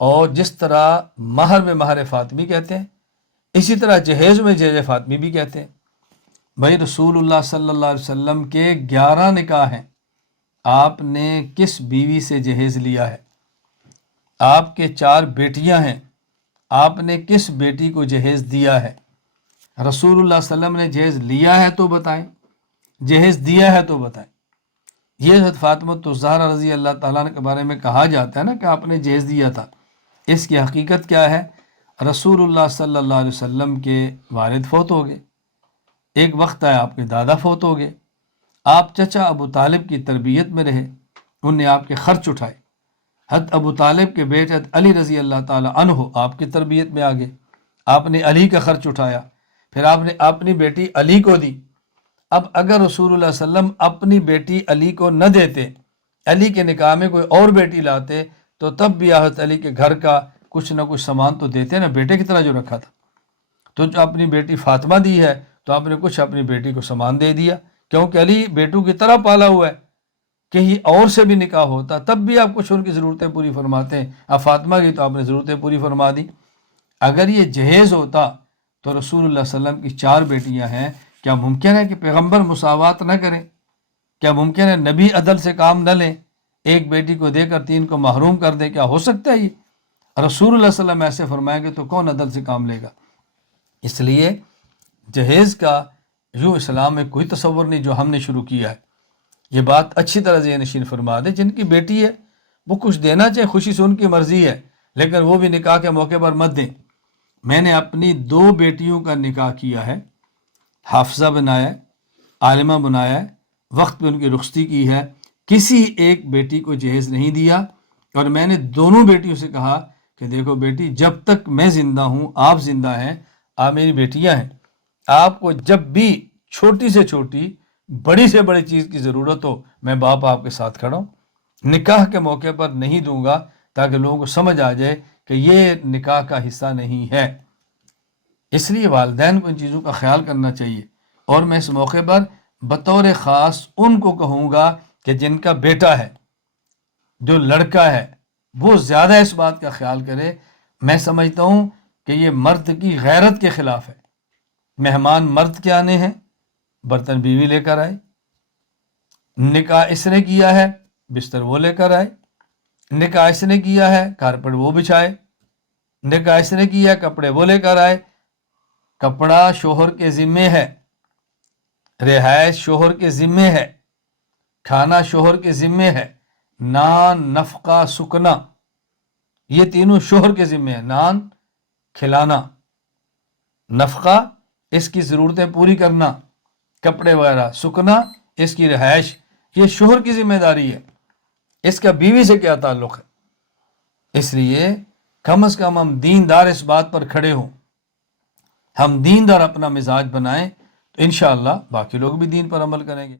اور جس طرح مہر میں مہر فاطمی کہتے ہیں، اسی طرح جہیز میں جہیز فاطمی بھی کہتے ہیں۔ بھائی رسول اللہ صلی اللہ علیہ وسلم کے 11 نکاح ہیں، آپ نے کس بیوی سے جہیز لیا ہے؟ آپ کے 4 بیٹیاں ہیں، آپ نے کس بیٹی کو جہیز دیا ہے؟ رسول اللہ صلی اللہ علیہ وسلم نے جہیز لیا ہے تو بتائیں، جہیز دیا ہے تو بتائیں۔ یہ حضرت فاطمہ الزہرا رضی اللہ تعالیٰ عنہ کے بارے میں کہا جاتا ہے نا کہ آپ نے جہیز دیا تھا، اس کی حقیقت کیا ہے؟ رسول اللہ صلی اللہ علیہ وسلم کے والد فوت ہو گئے، ایک وقت آیا آپ کے دادا فوت ہو گئے، آپ چچا ابو طالب کی تربیت میں رہے، انہوں نے آپ کے خرچ اٹھائے۔ حضرت ابو طالب کے بیٹے حضرت علی رضی اللہ تعالیٰ عنہ آپ کی تربیت میں آگے، آپ نے علی کا خرچ اٹھایا، پھر آپ نے اپنی بیٹی علی کو دی۔ اب اگر رسول اللہ صلی اللہ علیہ وسلم اپنی بیٹی علی کو نہ دیتے، علی کے نکاح میں کوئی اور بیٹی لاتے، تو تب بھی حضرت علی کے گھر کا کچھ نہ کچھ سامان تو دیتے نا، بیٹے کی طرح جو رکھا تھا۔ تو جو اپنی بیٹی فاطمہ دی ہے تو آپ نے کچھ اپنی بیٹی کو سامان دے دیا، کیونکہ علی بیٹوں کی طرح پالا ہوا ہے۔ کہیں اور سے بھی نکاح ہوتا تب بھی آپ کچھ ان کی ضرورتیں پوری فرماتے ہیں، اب فاطمہ کی تو آپ نے ضرورتیں پوری فرما دی۔ اگر یہ جہیز ہوتا تو رسول اللہ صلی اللہ علیہ وسلم کی 4 بیٹیاں ہیں، کیا ممکن ہے کہ پیغمبر مساوات نہ کریں؟ کیا ممکن ہے نبی عدل سے کام نہ لیں؟ ایک بیٹی کو دے کر 3 کو محروم کر دے؟ کیا ہو سکتا ہے یہ؟ رسول اللہ صلی اللہ علیہ وسلم ایسے فرمائیں گے تو کون عدل سے کام لے گا؟ اس لیے جہیز کا یوں اسلام میں کوئی تصور نہیں جو ہم نے شروع کیا ہے۔ یہ بات اچھی طرح ذہن نشین فرما دے، جن کی بیٹی ہے وہ کچھ دینا چاہے، خوشی سے ان کی مرضی ہے، لیکن وہ بھی نکاح کے موقع پر مت دیں۔ میں نے اپنی 2 بیٹیوں کا نکاح کیا ہے، حافظہ بنایا ہے، عالمہ بنایا ہے، وقت پہ ان کی رخصتی کی ہے، کسی ایک بیٹی کو جہیز نہیں دیا، اور میں نے دونوں بیٹیوں سے کہا کہ دیکھو بیٹی، جب تک میں زندہ ہوں، آپ زندہ ہیں، آپ میری بیٹیاں ہیں، آپ کو جب بھی چھوٹی سے چھوٹی بڑی سے بڑی چیز کی ضرورت ہو، میں باپ آپ کے ساتھ کھڑا ہوں۔ نکاح کے موقع پر نہیں دوں گا تاکہ لوگوں کو سمجھ آ جائے کہ یہ نکاح کا حصہ نہیں ہے۔ اس لیے والدین کو ان چیزوں کا خیال کرنا چاہیے، اور میں اس موقع پر بطور خاص ان کو کہوں گا کہ جن کا بیٹا ہے، جو لڑکا ہے، وہ زیادہ اس بات کا خیال کرے۔ میں سمجھتا ہوں کہ یہ مرد کی غیرت کے خلاف ہے۔ مہمان مرد کے آنے ہیں، برتن بیوی لے کر آئے، نکاح اس نے کیا ہے، بستر وہ لے کر آئے، نکاح اس نے کیا ہے، کارپٹ وہ بچھائے، نکاح اس نے کیا، کپڑے وہ لے کر آئے۔ کپڑا شوہر کے ذمے ہے، رہائش شوہر کے ذمے ہے، کھانا شوہر کے ذمے ہے، نان، نفقہ، سکنا، یہ تینوں شوہر کے ذمے ہیں۔ نان کھلانا، نفقہ اس کی ضرورتیں پوری کرنا، کپڑے وغیرہ، سکنا اس کی رہائش، یہ شوہر کی ذمہ داری ہے۔ اس کا بیوی سے کیا تعلق ہے؟ اس لیے کم از کم ہم دیندار اس بات پر کھڑے ہوں، ہم دیندار اپنا مزاج بنائیں، تو انشاءاللہ باقی لوگ بھی دین پر عمل کریں گے۔